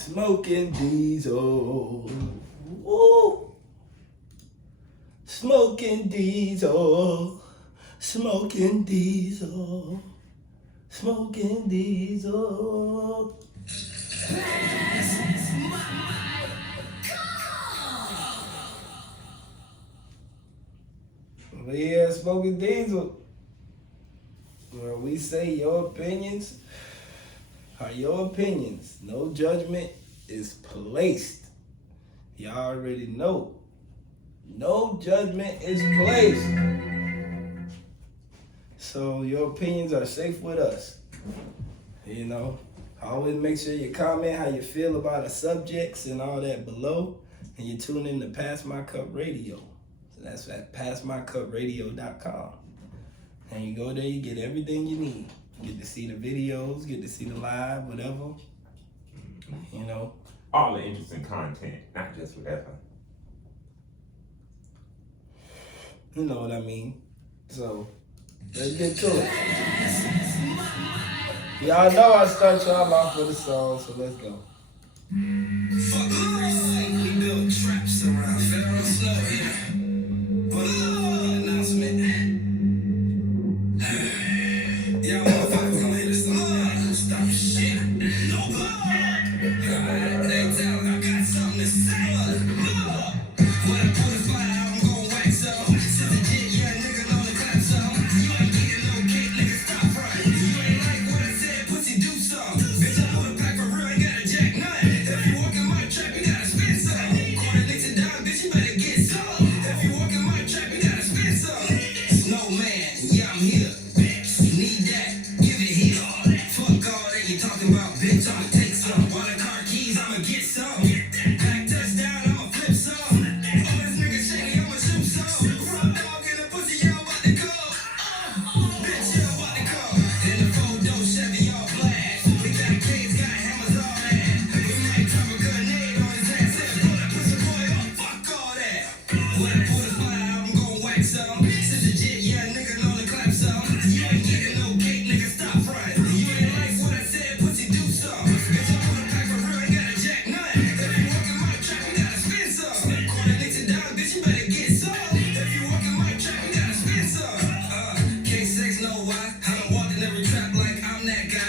Smoking diesel. Woo. Smoking diesel. Smoking diesel. Smoking diesel. But yeah, Smoking Diesel. Where we say your opinions are your opinions. No judgment is placed. Y'all already know. No judgment is placed. So your opinions are safe with us. You know, always make sure you comment how you feel about the subjects and all that below. And you tune in to Pass My Cup Radio. So that's at passmycupradio.com. And you go there, you get everything you need. Get to see the videos, get to see the live, whatever. You know. All the interesting content, not just whatever. You know what I mean. So, let's get to it. Y'all know I start y'all off with a song, so let's go. We built traps around Pharaoh Snow here. Announcement. Y'all motherfuckers gonna hit us on y'all. Stop shit. No blood. They tell I got something to say. When I put a fire out, I'm gon' wax up. Since the jet, young nigga know the clap some. You ain't getting no cake, nigga, stop right. You ain't like what I said, pussy, do some. Bitch, I put a pack for real, ain't got a jack nut. If you walk in my trap, you gotta spend some. Quarter nicks and dime, bitch, you better get some. If you walk in my trap, you gotta spend some. Snowman, yeah, I'm here. Need that, give it here. Fuck all that you talking about, bitch, I'ma take some. While the car keys, I'ma get some. Back touchdown, I'ma flip some. All this nigga shaky, I'ma shoot some. Front dog in the pussy, y'all about to go. Bitch, y'all about to go. In the four-door Chevy, y'all blast. We got kids, got hammers, all that. We might drop a grenade on his ass. Pull that pussy boy up, fuck all that. When I pull the fire out, I'm gon' wax some. Since the jet, yeah, nigga know to clap some. You ain't getting no cake, nigga, stop right. You ain't like what I said, pussy, do some. Bitch, I put a pack for real, ain't got a jack nut. If you walk in my trap, you gotta spend some. Quarter nicks and dime, bitch, you better get some. If you walk in my trap, you gotta spend some. K6 know why. I done walked in every trap like I'm that guy.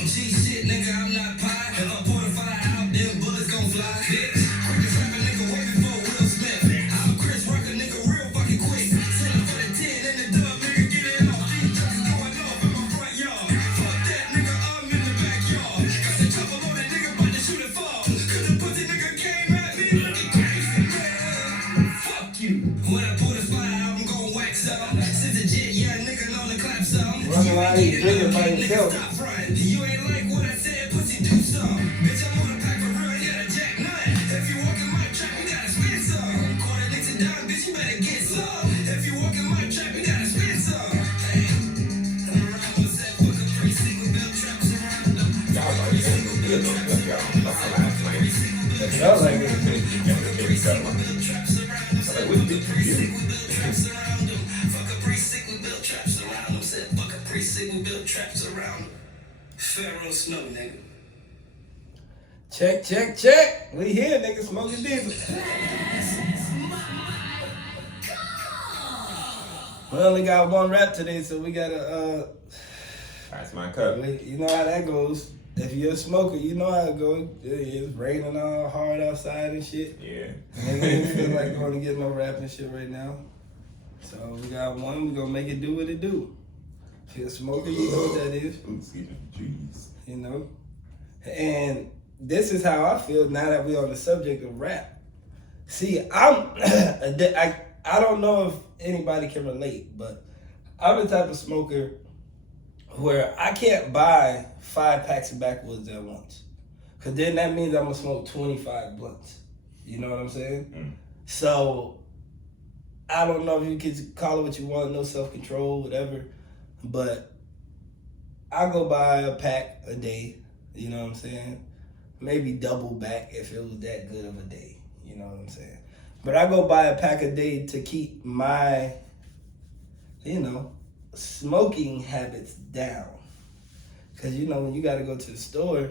G shit, nigga, I'm not pie. If I pour the fire out, then bullets gon' fly. Bitch, quickest rapper nigga way before Will Smith. I'm Chris Rocker, nigga, real fucking quick. Send up for the 10 and the dub, nigga, get it off. These drugs going off in my front yard. Fuck that, nigga, I'm in the backyard. Got the chopper loaded, nigga, about to shoot it fall. Cause the pussy nigga came at me looking crazy, man. Fuck you. When I pull the fire out, I'm gon' wax some. Since the jet, yeah, nigga, know to clap some. Running like he's drinking by himself. Stop front. You ain't like what I said, pussy, do some. Bitch, I'm on a pack for real, yeah, the jack nut. If you walk in my trap, you gotta spend some. Quarter nicks and dime, bitch, you better get some. If you walk in my trap, you gotta spend some. Hey, come around with that book of precinct, we build traps around them. Y'all like it. Good look, y'all. That's the last night. Y'all like it. Build traps around them. Like, what's the big deal? We build traps around them. Fuck a precinct, we build traps around them. Said fuck a precinct, we build traps around them. Pharaoh Snow, nigga. Check, check, check. We here, nigga, Smoking Diesel. We only got one rap today, so we gotta, That's my cup. you know how that goes. If you're a smoker, you know how it goes. It's raining all hard outside and shit. Yeah. Nigga don't feel like going to get no rap and shit right now. So we got one, we gonna make it do what it do. If you're a smoker, you know what that is. Ooh, excuse me. Jeez. You know? And this is how I feel now that we're on the subject of rap. See, I don't know if anybody can relate, but I'm the type of smoker where I can't buy 5 packs of backwoods at once. Cause then that means I'm gonna smoke 25 blunts. You know what I'm saying? Mm. So I don't know if you can call it what you want, no self-control, whatever. But I go buy a pack a day, you know what I'm saying? Maybe double back if it was that good of a day, you know what I'm saying? But I go buy a pack a day to keep my, smoking habits down. Cause when you gotta go to the store,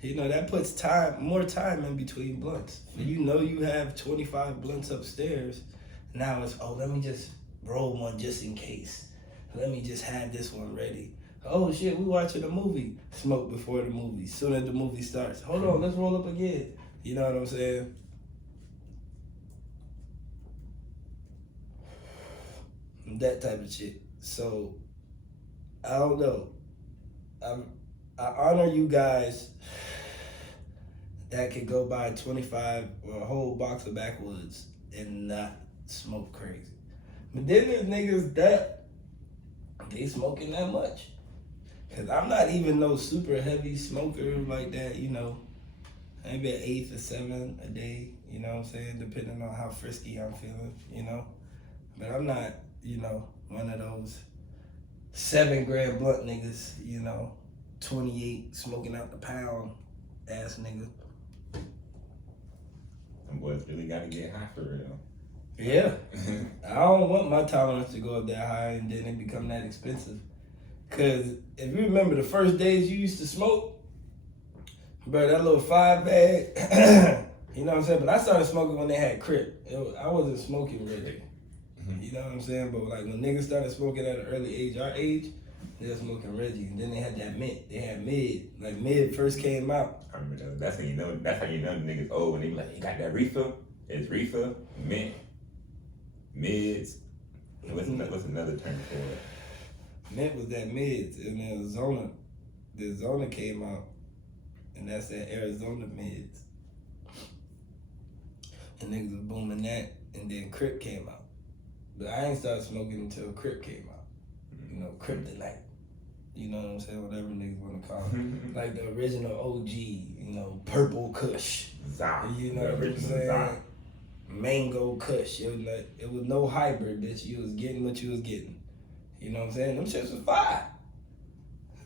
You know, that puts more time in between blunts. You know you have 25 blunts upstairs. Now it's, oh, let me just roll one just in case. Let me just have this one ready. Oh shit, we watching a movie. Smoke before the movie. Soon as the movie starts. Hold on, let's roll up again. You know what I'm saying? That type of shit. So, I don't know. I honor you guys that could go buy 25 or a whole box of backwoods and not smoke crazy. But then there's niggas that they smoking that much. Cause I'm not even no super heavy smoker like that, you know. Maybe an 8 or 7 a day, you know what I'm saying? Depending on how frisky I'm feeling, you know. But I'm not, you know, one of those 7 gram blunt niggas, you know, 28 smoking out the pound ass nigga. Them boys really gotta get high for real. Yeah. I don't want my tolerance to go up that high and then it become that expensive. Cause if you remember the first days you used to smoke, bro, that little 5 bag, you know what I'm saying? But I started smoking when they had Crip. I wasn't smoking really. You know what I'm saying? But like when niggas started smoking at an early age, our age, they were smoking Reggie. And then they had that mint. They had mid. Like mid first came out. I remember that. That's how you know the niggas old when they be like, you got that reefer? It's reefer, mint, mids. What's another term for it? Mint was that mids. And then Zona. The Zona came out. And that's that Arizona mids. And niggas was booming that. And then Crip came out. But I ain't started smoking until Crip came out. You know, Kryptonite. You know what I'm saying? Whatever niggas want to call it. Like the original OG, you know, Purple Kush. Zah. You know The what I'm original saying? Zah. Mango Kush. It was no hybrid, bitch. You was getting what you was getting. You know what I'm saying? Them shits was fire.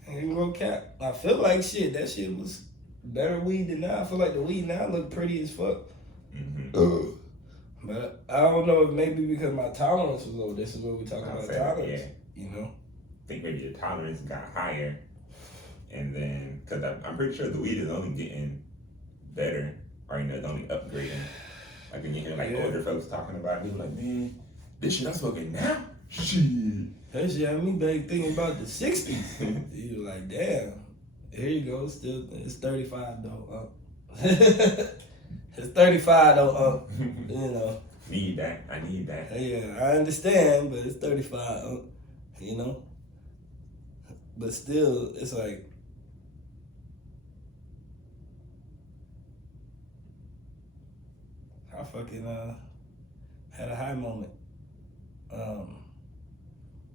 Ain't even gonna cap. I feel like shit. That shit was better weed than now. I feel like the weed now look pretty as fuck. Mm-hmm. But I don't know if maybe because my tolerance was low. This is what we talking about tolerance. Yeah. You know? I think maybe your tolerance got higher. And then, because I'm pretty sure the weed is only getting better. Or, you know, it's only upgrading. Like when you hear like older folks talking about it, they be like, man, this shit I'm smoking now? Shit. That shit had me back thinking about the 60s. You like, damn. Here you go. Still, it's 35 though. It's 35 though. You know. Need that. I need that. Yeah, I understand, but it's 35. You know. But still, it's like. I fucking had a high moment.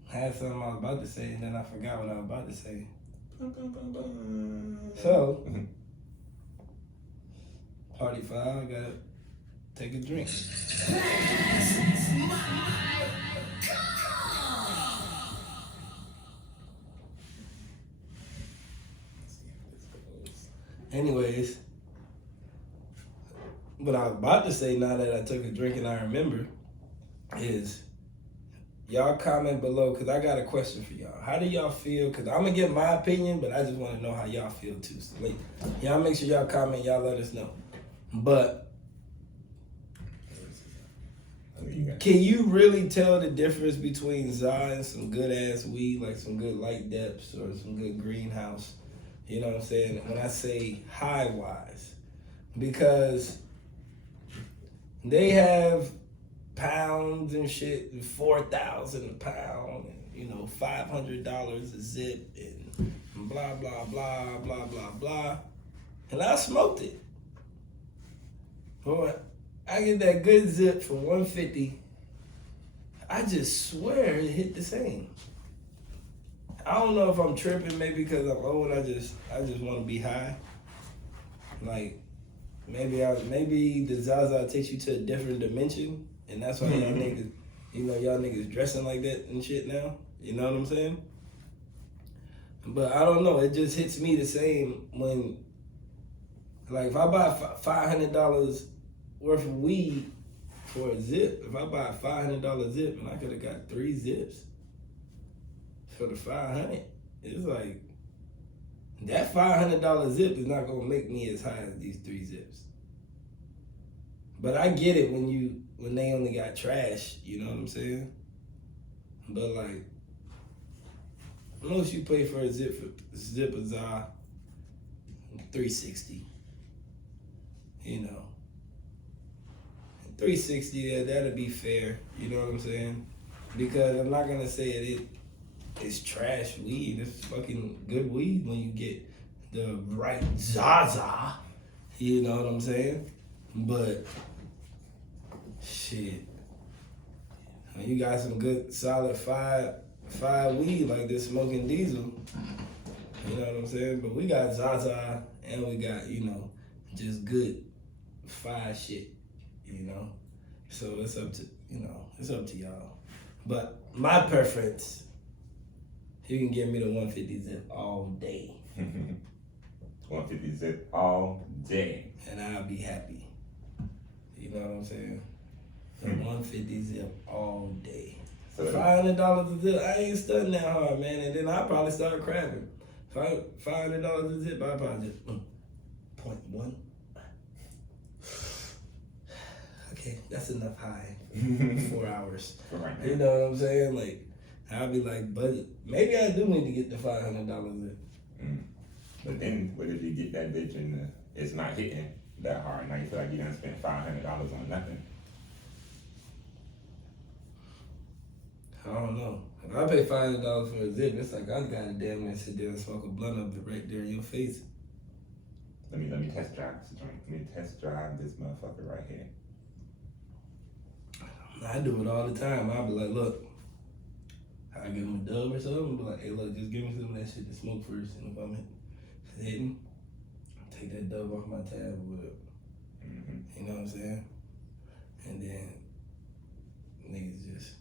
Had something I was about to say, and then I forgot what I was about to say. So, party foul, I gotta take a drink. Anyways, what I was about to say now that I took a drink and I remember is y'all comment below because I got a question for y'all. How do y'all feel? Because I'm going to give my opinion, but I just want to know how y'all feel too. So like, y'all make sure y'all comment, y'all let us know. But can you really tell the difference between Zah and some good ass weed, like some good light depths or some good greenhouse? You know what I'm saying? When I say high wise, because they have pounds and shit, 4,000 a pound, and, you know, $500 a zip, and blah blah blah blah blah blah. And I smoked it. Boy, I get that good zip for $150. I just swear it hit the same. I don't know if I'm tripping, maybe because I'm old. I just want to be high. Like maybe the Zaza takes you to a different dimension, and that's why y'all niggas, you know, y'all niggas dressing like that and shit now. You know what I'm saying? But I don't know. It just hits me the same when, like, if I buy $500 worth of weed for a zip, if I buy a $500 zip and I could have got 3 zips for the 500, it's like That $500 zip is not gonna make me as high as these 3 zips. But I get it when they only got trash, you know what I'm saying? But like, most you pay for a zip is $360. You know, $360, yeah, that'll be fair. You know what I'm saying? Because I'm not gonna say it's trash weed. It's fucking good weed when you get the right Zaza. You know what I'm saying? But shit, when you got some good solid five weed like this Smokin diesel, you know what I'm saying? But we got Zaza and we got, you know, just good 5 shit, you know? So it's up to, you know, it's up to y'all. But my preference, you can give me the 150 zip all day. 150 zip all day. And I'll be happy. You know what I'm saying? The 150 zip all day. So $500 a zip, I ain't studying that hard, man. And then I'll probably start crapping. $500 a zip, I'll probably just 0.1. Okay, that's enough high. 4 hours. Right You know what I'm saying? Like, I'll be like, buddy, maybe I do need to get the $500 zip. But then, what if you get that bitch and it's not hitting that hard? Now you feel like you done spent $500 on nothing. I don't know. If I pay $500 for a zip, it's like I gotta damn near sit there and smoke a blunt of it right there in your face. Let me test drive this joint. Let me test drive this motherfucker right here. I do it all the time. I'll be like, look, I give him a dub or something. Be like, hey, look, just give me some of that shit to smoke first. And if I'm hitting, take that dub off my tab or whatever. You know what I'm saying? And then niggas just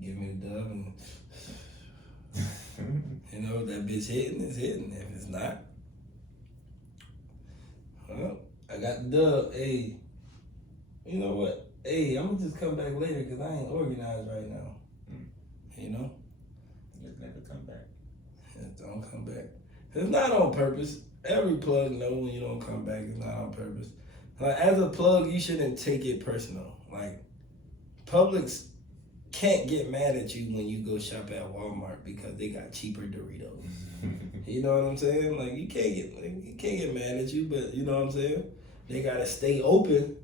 give me the dub and you know, if that bitch hitting, it's hitting. If it's not, well, I got the dub. Hey, you know what? Hey, I'm gonna just come back later because I ain't organized right now. You know? Just never come back. Just don't come back. It's not on purpose. Every plug know when you don't come back, it's not on purpose. Like, as a plug, you shouldn't take it personal. Like, Publix can't get mad at you when you go shop at Walmart because they got cheaper Doritos. You know what I'm saying? Like, you can't get mad at you, but you know what I'm saying? They gotta stay open.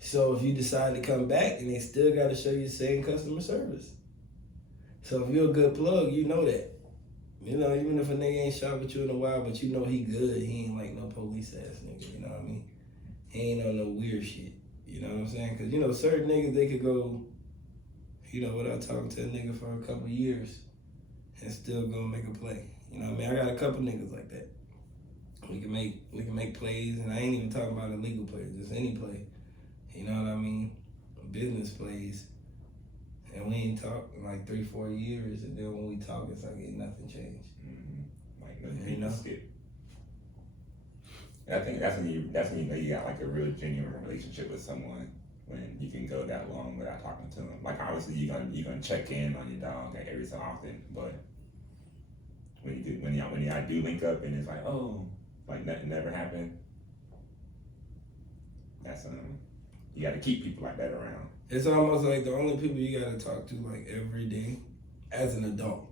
So if you decide to come back, and they still gotta show you the same customer service. So if you're a good plug, you know that. You know, even if a nigga ain't shot with you in a while, but you know he good, he ain't like no police ass nigga, you know what I mean? He ain't on no weird shit, you know what I'm saying? Cause you know, certain niggas, they could go, you know, without talking to a nigga for a couple years and still go make a play. You know what I mean? I got a couple niggas like that. We can make plays, and I ain't even talking about illegal plays, just any play. You know what I mean? Business plays. And we ain't talked in like 3-4 years, and then when we talk, it's like ain't nothing changed. Like nothing you know? Skip. I think that's when you know you got like a real genuine relationship with someone, when you can go that long without talking to them. Like obviously you're gonna check in on your dog like every so often, but when y'all do link up and it's like, oh, like nothing never happened. That's you got to keep people like that around. It's almost like the only people you got to talk to like every day as an adult.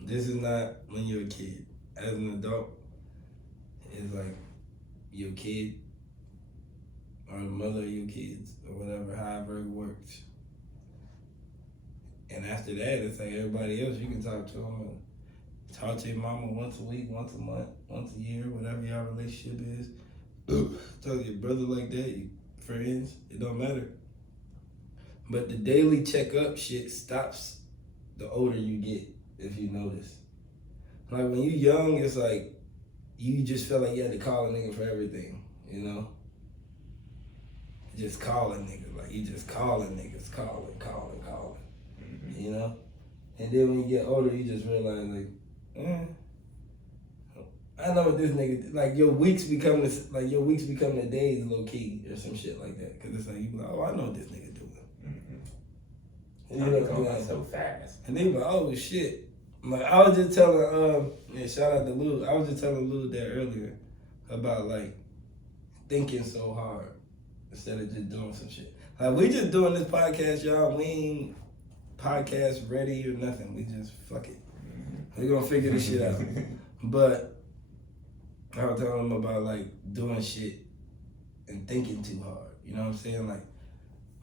This is not when you're a kid. As an adult, it's like your kid or the mother of your kids or whatever, however it works. And after that, it's like everybody else, you can talk to them and talk to your mama once a week, once a month, once a year, whatever your relationship is. Talk to your brother like that, your friends, it don't matter. But the daily checkup shit stops the older you get, if you notice. Like when you young, it's like you just feel like you had to call a nigga for everything, you know? Just calling niggas, like you just calling niggas, calling. You know? And then when you get older, you just realize like, I know what this nigga, like your weeks become the days low key or some shit like that. Cause it's like, you be like, oh, I know what this nigga doing. And you know, going so fast. And they be like, oh shit, Like I was just telling, yeah, shout out to Lou. I was just telling Lou that earlier about like thinking so hard instead of just doing some shit. Like we just doing this podcast, y'all. We ain't podcast ready or nothing. We just fuck it. We gonna figure this shit out. But I was telling them about like doing shit and thinking too hard. You know what I'm saying? Like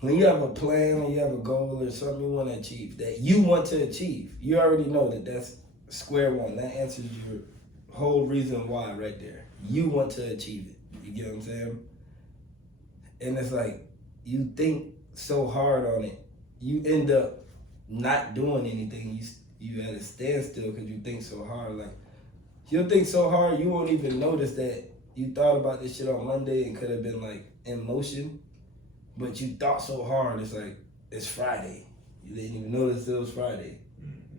when you have a plan or you have a goal or something you want to achieve that you want to achieve, you already know that that's square one. That answers your whole reason why right there. You want to achieve it. You get what I'm saying? And it's like you think so hard on it, you end up not doing anything. You at a standstill because you think so hard. Like you'll think so hard you won't even notice that you thought about this shit on Monday and could have been like in motion, but you thought so hard. It's like it's Friday. You didn't even notice it was Friday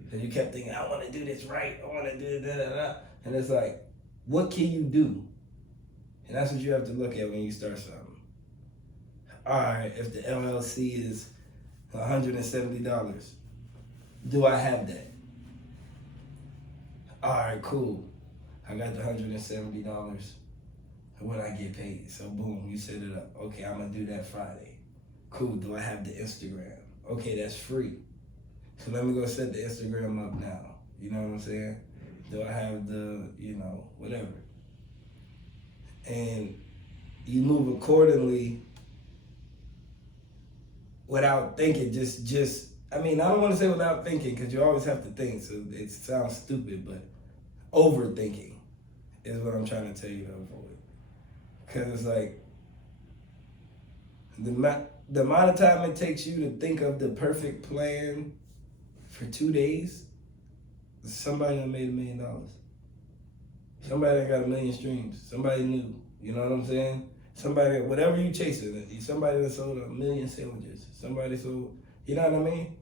because you kept thinking, I want to do this right. I want to do that. And it's like, what can you do? And that's what you have to look at when you start something. All right, if the LLC is $170, do I have that? All right, cool. I got the $170 when I get paid. So boom, you set it up. Okay, I'm gonna do that Friday. Cool, do I have the Instagram? Okay, that's free. So let me go set the Instagram up now. You know what I'm saying? Do I have the, whatever. And you move accordingly without thinking, I don't want to say without thinking because you always have to think, so it sounds stupid, but overthinking is what I'm trying to tell you to avoid. Because it's like, the amount of time it takes you to think of the perfect plan for 2 days, somebody that made $1 million. Somebody that got 1 million streams. Somebody new. You know what I'm saying? Somebody, whatever you chasing, somebody that sold 1 million sandwiches. Somebody sold, you know what I mean?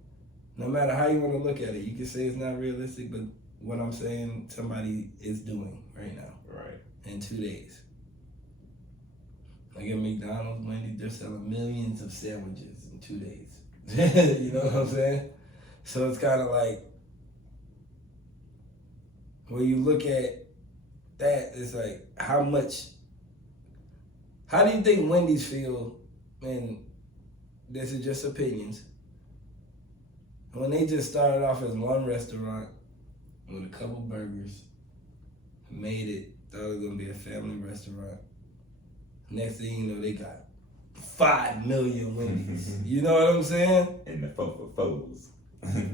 No matter how you want to look at it, you can say it's not realistic, but what I'm saying, somebody is doing right now. Right. In 2 days. Like at McDonald's, Wendy's, they're selling millions of sandwiches in 2 days. You know what I'm saying? So it's kind of like, when you look at that, it's like, how do you think Wendy's feel, and this is just opinions, when they just started off as one restaurant with a couple burgers, made it, thought it was gonna be a family restaurant. Next thing you know, they got 5 million Wendy's. You know what I'm saying? And the foes.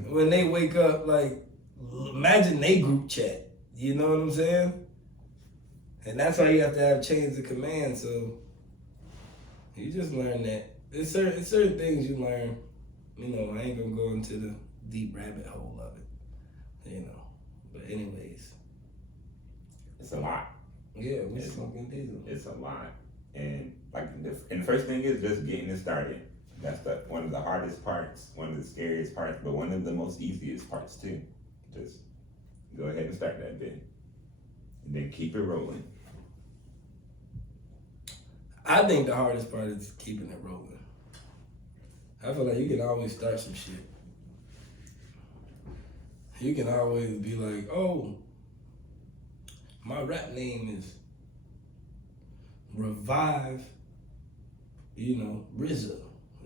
When they wake up, like, imagine they group chat. You know what I'm saying? And that's why you have to have chains of command. So you just learn that. It's certain things you learn. I ain't gonna go into the deep rabbit hole of it. But anyways. It's a lot. Yeah, we're smoking diesel. It's a lot. And the first thing is just getting it started. That's one of the hardest parts, one of the scariest parts, but one of the most easiest parts too. Just go ahead and start that bit. And then keep it rolling. I think the hardest part is keeping it rolling. I feel like you can always start some shit. You can always be like, oh, my rap name is Revive, RZA.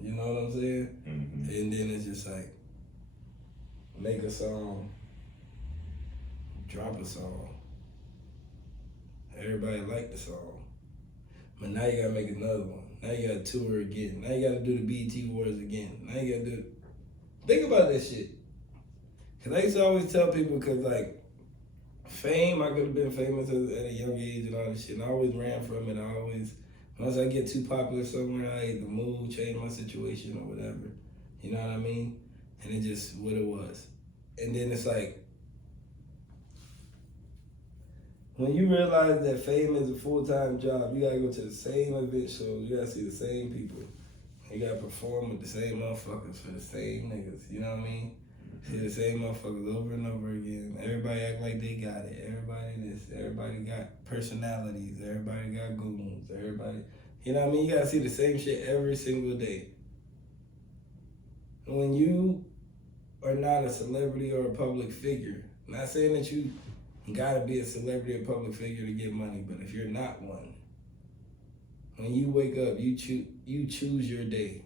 You know what I'm saying? Mm-hmm. And then it's just like, make a song, drop a song. Everybody like the song. But now you gotta make another one. Now you gotta tour again. Now you gotta do the BET Awards again. Now you gotta do, think about this shit. Cause I used to always tell people, cause like, fame, I could have been famous at a young age and all this shit. And I always ran from it. Once I get too popular somewhere, I either move, change my situation or whatever. You know what I mean? And it just what it was. And then it's like, when you realize that fame is a full-time job, you gotta go to the same event shows, you gotta see the same people. You gotta perform with the same motherfuckers for the same niggas, you know what I mean? See the same motherfuckers over and over again. Everybody act like they got it. Everybody this. Everybody got personalities. Everybody got goons. Everybody, you know what I mean? You gotta see the same shit every single day. When you are not a celebrity or a public figure, I'm not saying that you gotta be a celebrity or public figure to get money, but if you're not one, when you wake up, you choose your day.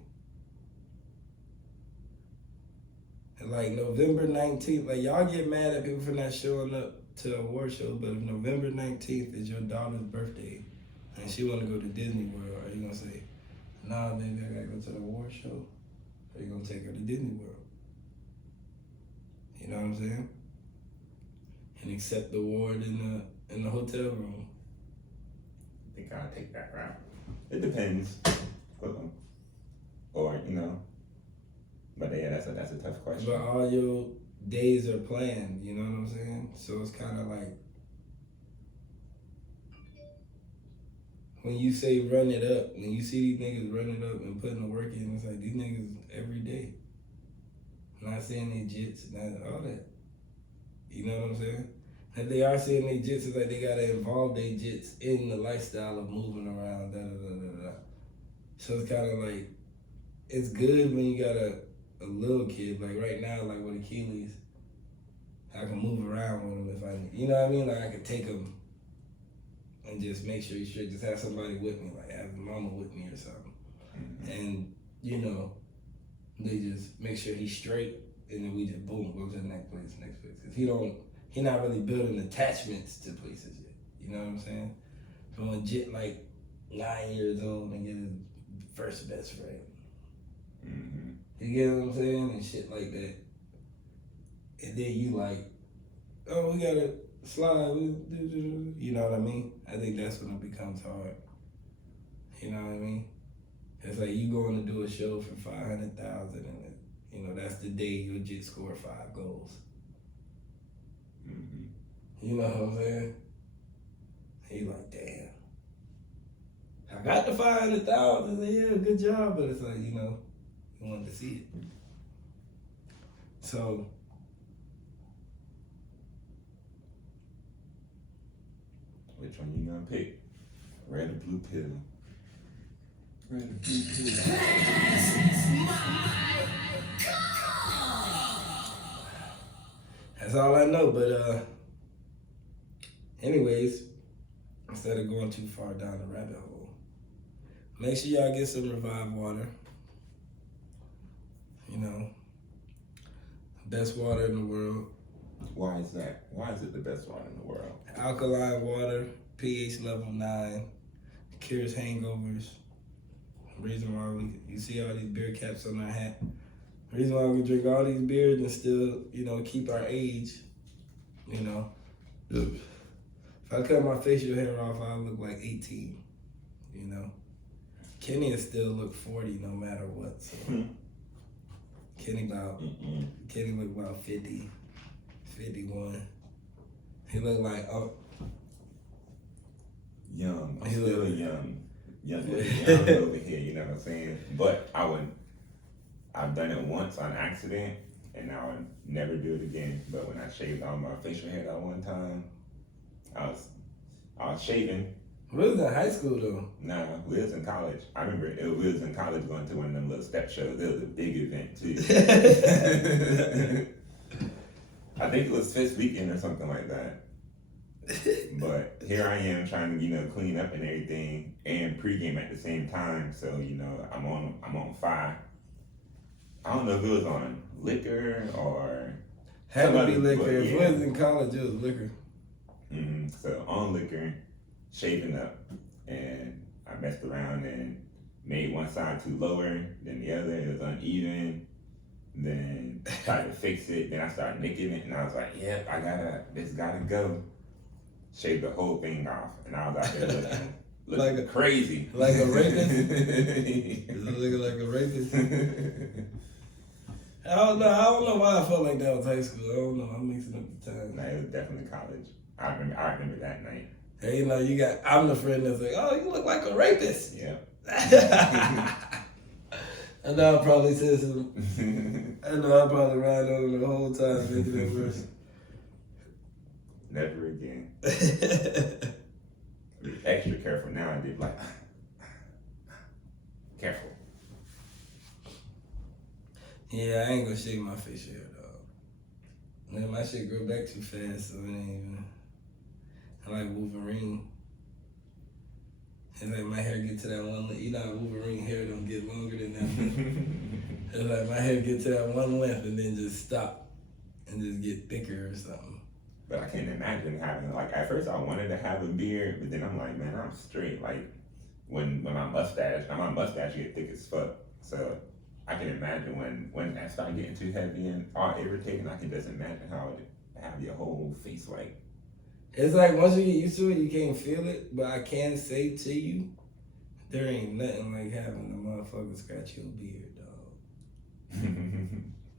And like November 19th, like y'all get mad at people for not showing up to award shows, but if November 19th is your daughter's birthday and she wanna go to Disney World, are you gonna say, nah, baby, I gotta go to the award show? Or you gonna take her to Disney World? You know what I'm saying? And accept the award in the hotel room. I think I'll take that route. It depends. Or, you know. But yeah, that's a tough question. But all your days are planned, you know what I'm saying? So it's kind of like, when you say run it up, when you see these niggas running up and putting the work in, it's like these niggas every day. I'm not saying they jits, not all that. You know what I'm saying? And they are saying they jits, it's like they gotta involve their jits in the lifestyle of moving around, da da da da da. So it's kind of like, it's good when you got a little kid, like right now, like with Achilles, I can move around with him if I need, you know what I mean? Like I could take him and just make sure he's straight, just have somebody with me, like have mama with me or something. Mm-hmm. And, you know, they just make sure he's straight, and then we just boom, go to the next place. Cause he not really building attachments to places yet. You know what I'm saying? From a jit like 9 years old and get his first best friend. Mm-hmm. You get what I'm saying? And shit like that. And then you like, oh, we gotta slide. You know what I mean? I think that's when it becomes hard. You know what I mean? It's like you going to do a show for 500,000 and you know that's the day you'll just score 5 goals. Mm-hmm. You know what I'm saying? And you like, damn. I got the 500,000. Yeah, good job. But it's like, you know, you wanted to see it. So which one you gonna pick? Red or blue pill? Red or blue pill? That's all I know, but anyways, instead of going too far down the rabbit hole, make sure y'all get some Revive water. You know, best water in the world. Why is that? Why is it the best water in the world? Alkaline water, pH level 9, cures hangovers. Reason why you see all these beer caps on our hat. Reason why we drink all these beers and still, you know, keep our age, you know. If I cut my facial hair off, I look like 18, you know. Kenny will still look 40 no matter what, so. Kenny look about 50, 51. He look like, oh. Young, I'm still a young over here, you know what I'm saying? But I've done it once on accident, and I would never do it again. But when I shaved all my facial hair that one time, I was shaving. We was in high school though. Nah, we was in college. I remember we was in college going to one of them little step shows. It was a big event too. I think it was fifth weekend or something like that. But here I am trying to, you know, clean up and everything and pregame at the same time. So, you know, I'm on fire. I don't know if it was on liquor or had to be liquor. If we was in college, it was liquor. Mm-hmm. So on liquor, shaving up, and I messed around and made one side too lower than the other. It was uneven. Then tried to fix it. Then I started nicking it, and I was like, "Yep, this gotta go." Shaved the whole thing off, and I was out there looking like crazy, like a rapist. Looking like a rapist. I don't know why I felt like that was high school. I don't know. I'm mixing up the time. No, it was definitely college. I remember that night. Hey, you know, I'm the friend that's like, oh, you look like a rapist. Yeah. And now I probably said something. I know I probably ride on it the whole time, making it worse. Never again. Be extra careful now. I did like, careful. Yeah, I ain't gonna shave my facial hair, Man, my shit grow back too fast, so it ain't even. I like Wolverine. It's like my hair get to that one. You know how Wolverine hair don't get longer than that. It's like my hair get to that one length and then just stop and just get thicker or something. But I can't imagine having, like, at first I wanted to have a beard, but then I'm like, man, I'm straight. Like, when my mustache get thick as fuck. So I can imagine when I start getting too heavy and all irritating, I can just imagine how it have your whole face like. It's like once you get used to it, you can't feel it. But I can say to you, there ain't nothing like having a motherfucker scratch your beard, dog.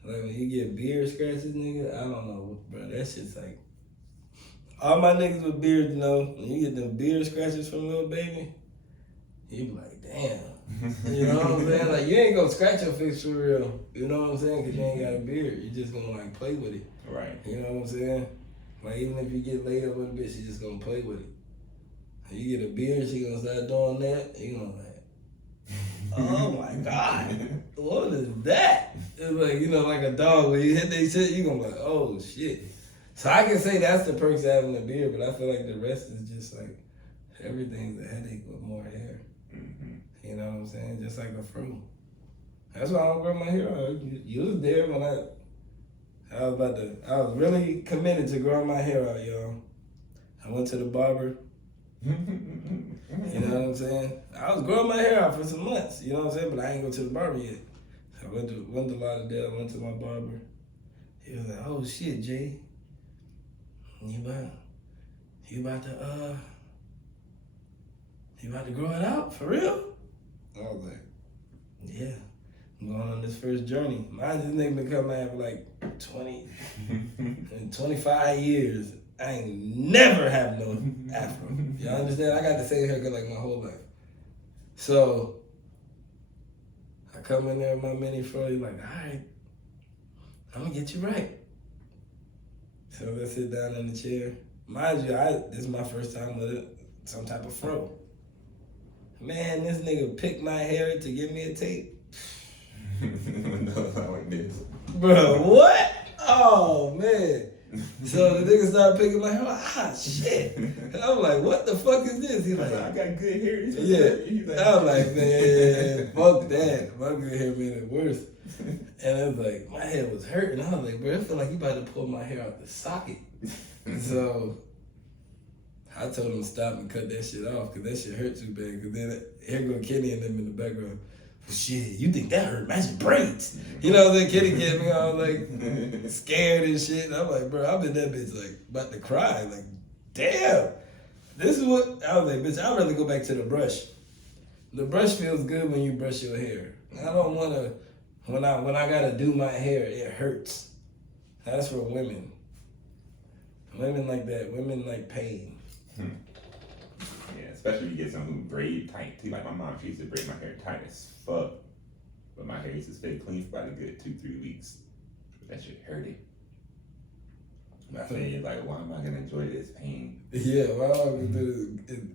Like when you get beard scratches, nigga, I don't know, bro. That shit's like, all my niggas with beards know, when you get them beard scratches from Lil Baby, you be like, damn. You know what I'm saying? Like, you ain't gonna scratch your face for real. You know what I'm saying? Because you ain't got a beard. You just gonna, like, play with it. Right. You know what I'm saying? Like, even if you get laid up with a bitch, you just gonna play with it. You get a beard, she gonna start doing that, you gonna like, oh my God, what is that? It's like, you know, like a dog, when you hit that shit, you gonna be like, oh shit. So I can say that's the perks of having a beard, but I feel like the rest is just like, everything's a headache with more hair. You know what I'm saying? Just like a fro. That's why I don't grow my hair out. You was there when I was really committed to growing my hair out, y'all. I went to the barber. You know what I'm saying? I was growing my hair out for some months, you know what I'm saying? But I ain't go to the barber yet. I went to Lauderdale, went to my barber. He was like, oh shit, Jay. You about to grow it out? For real? I was like, yeah. I'm going on this first journey. Mind this nigga been coming out for like 20 and 25 years. I ain't never have no afro. You understand? I got the same haircut like my whole life. So I come in there with my mini fro. He's like, all right, I'm gonna get you right. So let's sit down in the chair. Mind you, this is my first time with some type of fro. Man, this nigga picked my hair to give me a tape. No, not like this. Bro, what? Oh, man. So the nigga started picking my hair. Ah, shit. And I'm like, what the fuck is this? He's like, I got good hair. yeah. I'm like, man, fuck that. My good hair made it worse. And it was like, my head was hurting. I was like, bro, I feel like you about to pull my hair out the socket. So I told him to stop and cut that shit off because that shit hurt too bad. Because then here go Kenny and them in the background. Shit, you think that hurt? Imagine braids. You know what I'm saying? Kenny get me all like scared and shit. And I'm like, bro, I've been that bitch like about to cry. Like, damn. This is what I was like, bitch, I'd rather go back to the brush. The brush feels good when you brush your hair. I don't wanna when I gotta do my hair, it hurts. That's for women. Women like that. Women like pain. Yeah, especially if you get someone who braid tight too. Like my mom, she used to braid my hair tight as fuck. But my hair used to stay clean for about a good 2-3 weeks. That shit hurted. My thing is like, why am I gonna enjoy this pain? Yeah, why am I gonna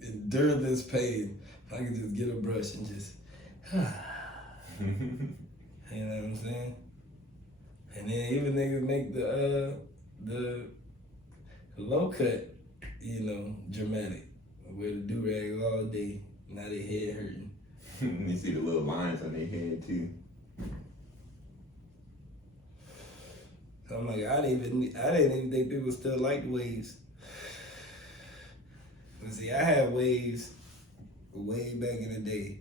endure this pain? I can just get a brush and just you know what I'm saying? And then even niggas make the low cut, you know, dramatic. Wear the do-rags all day, now they head hurting. You see the little lines on their head too. So I'm like, I didn't even think people still liked waves. But see, I had waves way back in the day.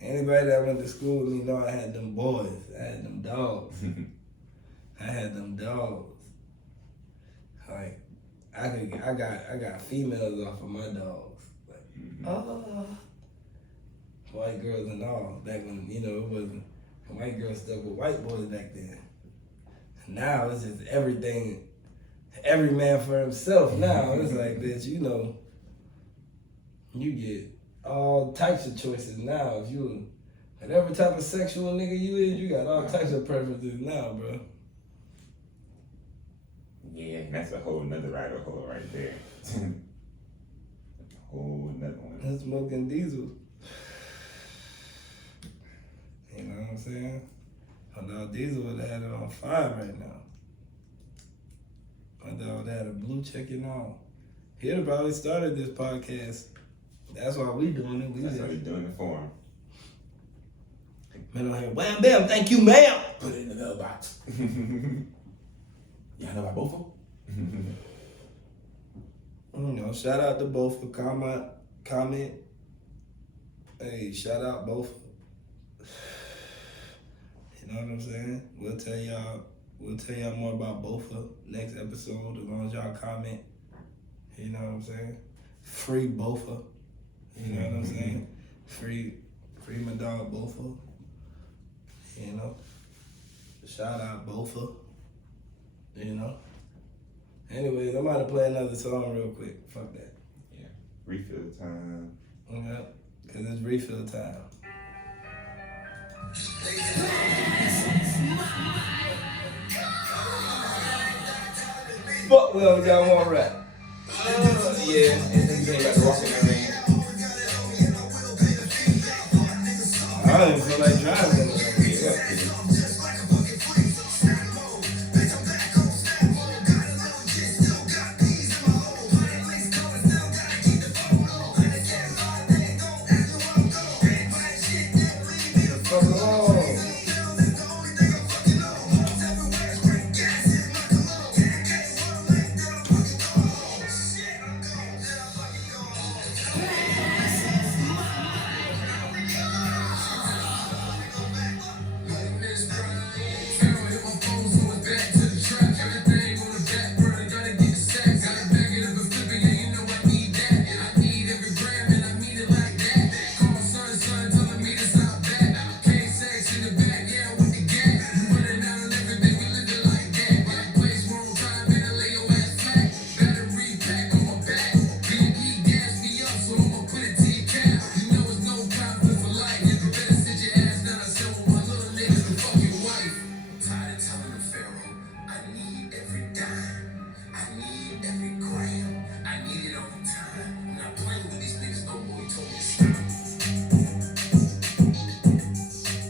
Anybody that went to school with me know I had them boys. I had them dogs. I had them dogs. Like, I got females off of my dogs. Like, oh, white girls and all. Back when, you know, it wasn't white girls stuff with white boys back then. Now it's just everything, every man for himself. Now it's like, bitch, you know, you get all types of choices now. If you, whatever type of sexual nigga you is, you got all types of preferences now, bro. Yeah, that's a whole nother rabbit hole right there. A whole nother one. I'm smoking diesel. You know what I'm saying? Oh no, diesel would have had it on fire right now. My dog had a blue check and all. He'd have probably started this podcast. That's why we doing it. That's why we doing it for him. Man on here, wham bam, thank you, ma'am. Put it in the mailbox. Y'all know about both of them? Shout out to both for comment. Hey, shout out both. You know what I'm saying? We'll tell y'all more about Bofa next episode as long as y'all comment. You know what I'm saying? Free Bofa. You know what I'm saying? Free my dog Bofa. You know? Shout out Bofa. You know? Anyways, I'm about to play another song real quick. Fuck that. Yeah. Refill time. Yeah, because it's refill time. Fuck, well, y'all want rap. Yeah, and then you got to walk in the ring. I don't even feel like driving.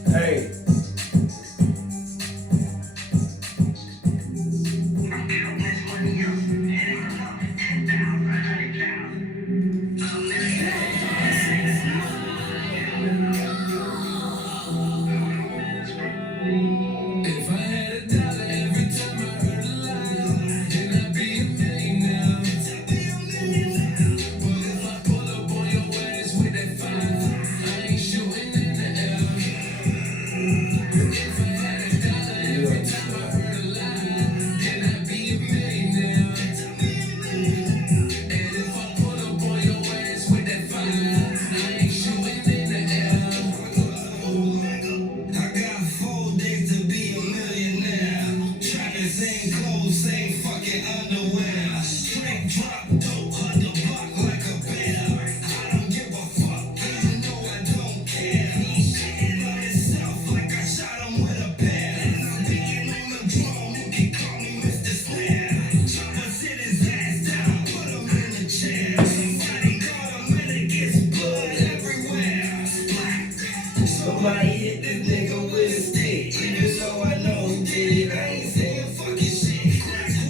Hey. If I had a dollar every time I heard a lie, then I'd be a millionaire. But if I pull up on your ass with that fire, I ain't shooting in the air. If I had a dollar every time I heard a lie, then I'd be a millionaire. And if I pull up on your ass with that fire, I ain't shooting in the air. I got 4 days to be a millionaire. Trapping same clothes, same fucking underwear. Straight drop dope, 100 block like a bear. I don't give a fuck, and you know I don't care. He's shitting on himself like I shot him with a bear. And I'm beating on the drum, you can call me Mr. Snare. Chopper sit his ass down, put him in the chair. Somebody caught him when it gets blood everywhere. Splat. Somebody hit this nigga with a stick. Even though I know who did it, I ain't saying fucking shit.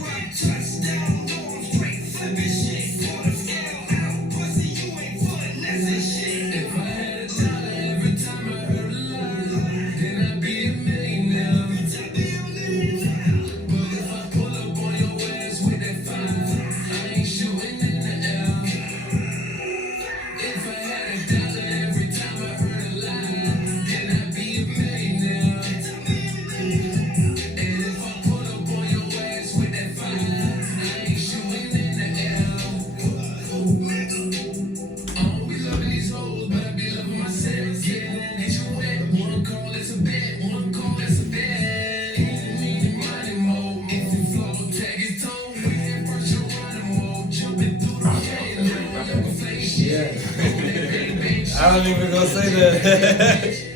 Crack, touchdown, no, I'm straight flipping shit. For the scale out, pussy, you ain't finessing shit. If I had a dollar every time I heard a lie, then I'd be a millionaire. But if I pull up on your ass with that fire, I ain't shooting in the air. If I had a dollar every time I heard a lie, then I'd be a millionaire. And if I pull up on your ass with that fire, I ain't shooting in the air. I don't be loving these hoes, but I be loving myself. Yeah, hit you wet. One call, that's a bet. One call, that's a bet. Easy, money mode. If you flow, tag his toe. We can brush your running mode. Jumping through the halo. Never flake shit. I don't even gonna say that.